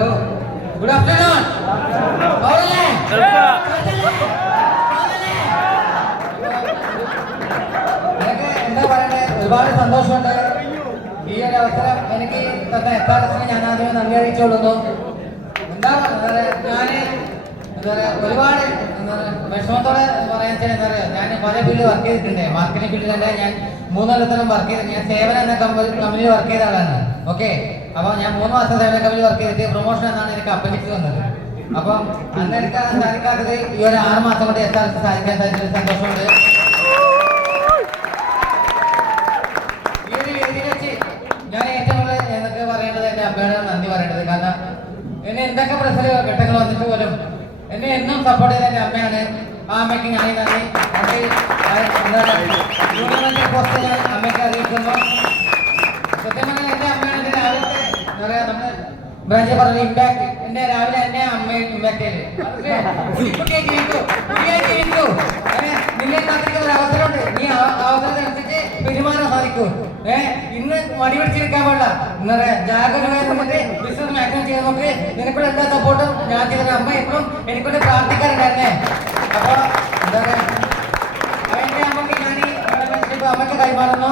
Hello, good afternoon. എന്താ പറയണ്ടേ, ഒരുപാട് സന്തോഷമുണ്ട്. ഈ ഒരു അവസരം എനിക്ക് തന്ന എത്താറസിന് ഞാൻ ആദ്യമേ നന്ദി അറിയിച്ചോളുന്നു. എന്താ ഞാന് ഒരുപാട് വിഷമത്തോടെ പറയാൻ വെച്ചാൽ എന്താ പറയുക, ഞാൻ പല ഫീൽഡിൽ വർക്ക് ചെയ്തിട്ടുണ്ട്. മാർക്കറ്റിംഗ് ഫീൽഡിൽ തന്നെ ഞാൻ 3 കൊല്ലത്തോളം വർക്ക് ചെയ്ത്, ഞാൻ സേവന എന്ന കമ്പനിയിൽ വർക്ക് ചെയ്ത ആളാണ്. ഓക്കെ, അപ്പോൾ ഞാൻ 3 മാസം സേവന കമ്പനിയിൽ വർക്ക് ചെയ്തിട്ട് പ്രൊമോഷൻ എന്നാണ് എനിക്ക് അപ്പൻഡിക്സ് വന്നത്. അപ്പം അന്ന് എനിക്ക് സാധിക്കാത്തത് ഈ ഒരു 6 മാസം കൊണ്ട് എത്താറസ് സാധിക്കാൻ സാധിച്ചൊരു സന്തോഷമുണ്ട്. ഈ ഒരു വേദിയിൽ വെച്ച് ഞാൻ ഏറ്റവും കൂടുതൽ എന്നൊക്കെ പറയേണ്ടത് എൻ്റെ അമ്മയോടാണ് നന്ദി പറയേണ്ടത്. കാരണം എന്നെ എന്തൊക്കെ പ്രശ്ന ഘട്ടങ്ങൾ വന്നിട്ട് പോലും എന്നെ എന്നും സപ്പോർട്ട് ചെയ്ത എൻ്റെ അമ്മയാണ്. ആ അമ്മയ്ക്ക് ഞാൻ നന്ദി. ടൂർണമെന്റ് പോസ്റ്റ് ഞാൻ അമ്മയ്ക്ക് അറിയിക്കുന്നു. സത്യം പറഞ്ഞാൽ എൻ്റെ അമ്മയാണ് എൻ്റെ രാവിലത്തെ എന്താ പറയുക, നമ്മൾ ബ്രാഞ്ചിൽ പറഞ്ഞ ഇമ്പാക്ട്. എന്നെ രാവിലെ എന്നെ അമ്മയെ ഇമ്പാക്ട് ചെയ്ത് നിന്നെ കാത്തിരിക്കുന്ന ഒരു അവസരമുണ്ട്. നീ അവസരത്തിനനുസരിച്ച് പെരുമാറാൻ സാധിക്കൂ. ഇന്ന് മടി പിടിച്ചിരിക്കാൻ പാടില്ല. എന്താ പറയാ, ജാഗ്രതമായി നമുക്ക് ബിസിനസ് മാക്സിമം ചെയ്ത് നമുക്ക് നിനക്കുള്ള എല്ലാ സപ്പോർട്ടും ഞാൻ ചെയ്ത അമ്മ എപ്പോഴും എനിക്കൊണ്ട് പ്രാർത്ഥിക്കാറുണ്ടായിരുന്നേ. അപ്പൊ എന്താ പറയാ, എന്റെ അമ്മക്ക് ഞാൻ ഈ അമ്മയ്ക്ക് കൈമാറുന്നു.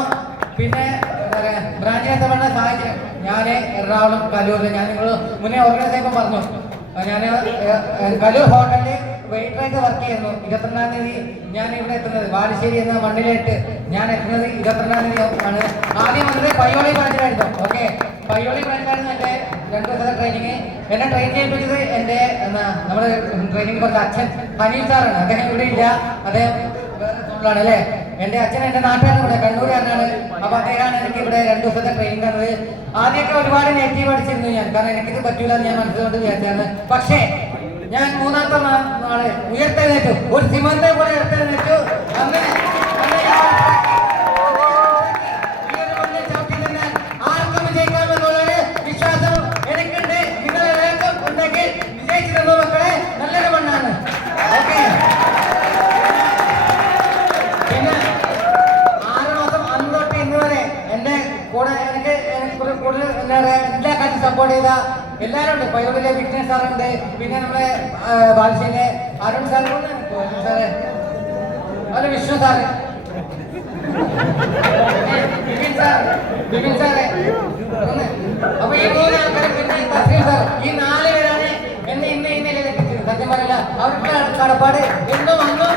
പിന്നെ എന്താ പറയാ, ബ്രാഞ്ചിലെത്തപ്പെട്ട സാഹചര്യം ഞാൻ എറണാകുളം കലൂരിൽ ഞാൻ നിങ്ങൾ മുന്നേ ഓർഗനൈസ് ചെയ്യുമ്പോൾ പറഞ്ഞു, ഞാൻ കലൂർ ഹോട്ടലിൽ വെയിറ്ററായിട്ട് വർക്ക് ചെയ്യുന്നു. 22-ാം തീയതി ഞാൻ ഇവിടെ എത്തുന്നത് ബാലുശ്ശേരി എന്ന മണ്ണിലായിട്ട് ഞാൻ എത്തുന്നത് 22-ാം തീയതി ആണ്. ആദ്യം വന്നത് പയ്യോളി ബ്രാഞ്ചിലായിരുന്നു. ഓക്കെ, പയ്യോളി ബ്രാഞ്ചിലായിരുന്നു എൻ്റെ 2 ദിവസത്തെ ട്രെയിനിങ്. എന്നെ ട്രെയിൻ ചെയ്യിപ്പിച്ചത് എൻ്റെ നമ്മുടെ ട്രെയിനിങ് പറഞ്ഞ അച്ഛൻ ഹനീൽ സാറാണ്. അദ്ദേഹം ഇവിടെ ഇല്ല, അദ്ദേഹം വേറെ തൊഴിലാണ് അല്ലേ. എൻ്റെ അച്ഛൻ എൻ്റെ നാട്ടുകാരൻ ഇവിടെ കണ്ണൂരുകാരനാണ്. അപ്പൊ അദ്ദേഹമാണ് എനിക്ക് ഇവിടെ 2 ദിവസത്തെ ട്രെയിനിങ് തന്നത്. ആദ്യമൊക്കെ ഒരുപാട് നെഗറ്റീവ് അടിച്ചിരുന്നു ഞാൻ, കാരണം എനിക്കിത് പറ്റൂല എന്ന് ഞാൻ മനസ്സിലോട്ട് വിചാരിച്ചാണ്. പക്ഷേ ഞാൻ 3-ാമത്തെ നാള് ഉയർത്തെഴുന്നേറ്റു, ഒരു സിമന്തെ പോലെ ഉയർത്തെഴുന്നേറ്റു. അങ്ങനെ ആർക്കും വിജയിക്കാമെന്നുള്ളൊരു വിശ്വാസം എനിക്കുണ്ട്. നിങ്ങളെല്ലാവർക്കും ഉണ്ടെങ്കിൽ വിജയിച്ചിരുന്നു മക്കളെ, നല്ലൊരു മണ്ണാണ്. ഓക്കെ, പിന്നെ 6 മാസം അന്ന് തൊട്ട് ഇന്ന് വരെ എന്റെ കൂടെ എനിക്ക് കൂടുതൽ എന്താ പറയാ, എല്ലാ കാര്യവും സപ്പോർട്ട് ചെയ്ത എല്ലാവരും ഉണ്ട്. പയ്യോളിലെ വിഘ്നേഷ് സാറുണ്ട്, പിന്നെ നമ്മുടെ ബാലുശ്ശേരിയിലെ അരുൺ സാറ്, അത് വിഷ്ണു സാറ്, ബിപിൻ സാറ്. അപ്പൊ ഈ 3 ആൾക്കാരും പിന്നെ തസ്ലീം സാർ, ഈ 4 പേരാണ് എന്നെ ഇന്ന് എത്തിച്ചത്. സത്യം പറയില്ല, അവർക്ക് കടപ്പാട് എന്നും വന്നു.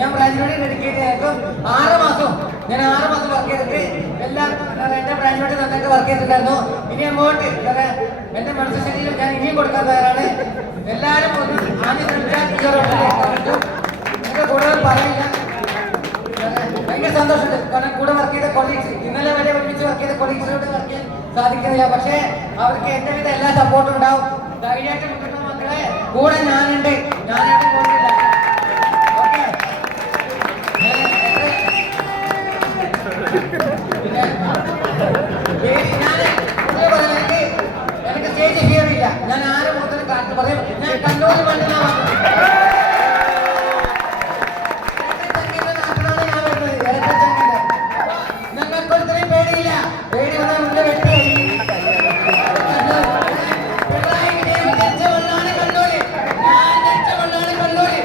ഞാൻ ബ്രാഞ്ചിനോട് ഡെഡിക്കേറ്റ് ചെയ്തേക്കും. 6 മാസം ഞാൻ 6 മാസം വർക്ക് ചെയ്തിട്ട് എല്ലാവർക്കും എന്റെ ബ്രാഞ്ചിനോട് നന്നായിട്ട് വർക്ക് ചെയ്തിട്ടുണ്ടായിരുന്നു. ഇനി അങ്ങോട്ട് എന്റെ മനസ്സ് ശരീരം ഞാൻ ഇനിയും കൊടുക്കാൻ തയ്യാറാണ്. എല്ലാവരും ഒന്ന് ആദ്യം എനിക്ക് കൂടുതൽ പറയില്ല. ഭയങ്കര സന്തോഷമുണ്ട്, കാരണം കൂടെ വർക്ക് ചെയ്ത കൊളീഗ്സ്, ഇന്നലെ വരെ ഒരുമിച്ച് വർക്ക് ചെയ്ത കൊളീഗ്സിനോട് വർക്ക് ചെയ്യാൻ സാധിക്കുന്നില്ല. പക്ഷേ അവർക്ക് എല്ലാവിധ എല്ലാ സപ്പോർട്ടും ഉണ്ടാവും. ധൈര്യമായിട്ട് മുന്നോട്ട് മക്കളെ, കൂടെ ഞാനുണ്ട്, ഞാനായിട്ട് പോകുന്നില്ല. എനിക്ക് സ്റ്റേജ് ഫിയർ ഇല്ല. ഞാൻ ആരും മുഖത്തിന് കാണിച്ചു പറയും, ഞാൻ കണ്ണൂർ മണ്ണിലാണ് നാട്ടിലാണ് ഞാൻ വരുന്നത്. ഞങ്ങൾക്ക് ഒരിത്രയും പേടിയില്ല. പേടി വന്നാൽ മുന്നേ വെട്ടി പിണറായി ജനിച്ച മണ്ണാണ് കണ്ണൂര്, ഞാൻ ജനിച്ച മണ്ണാണ് കണ്ണൂര്.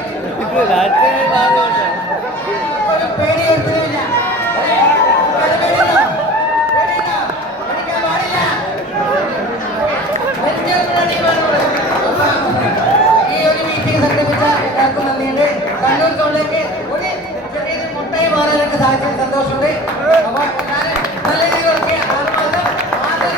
ഒരു പേടി എടുത്തില്ല. ഈ ഒരു മീറ്റിംഗ് സംഘടിപ്പിച്ച എല്ലാവർക്കും നന്ദിയുണ്ട്. കണ്ണൂർ സോണിലേക്ക് ഒരു ചെറിയൊരു മുട്ടായി മാറാനൊക്കെ സാധിച്ചതിൽ സന്തോഷമുണ്ട്. അപ്പൊ ഞാൻ നല്ല രീതിയിൽ 6 മാസം ആദ്യം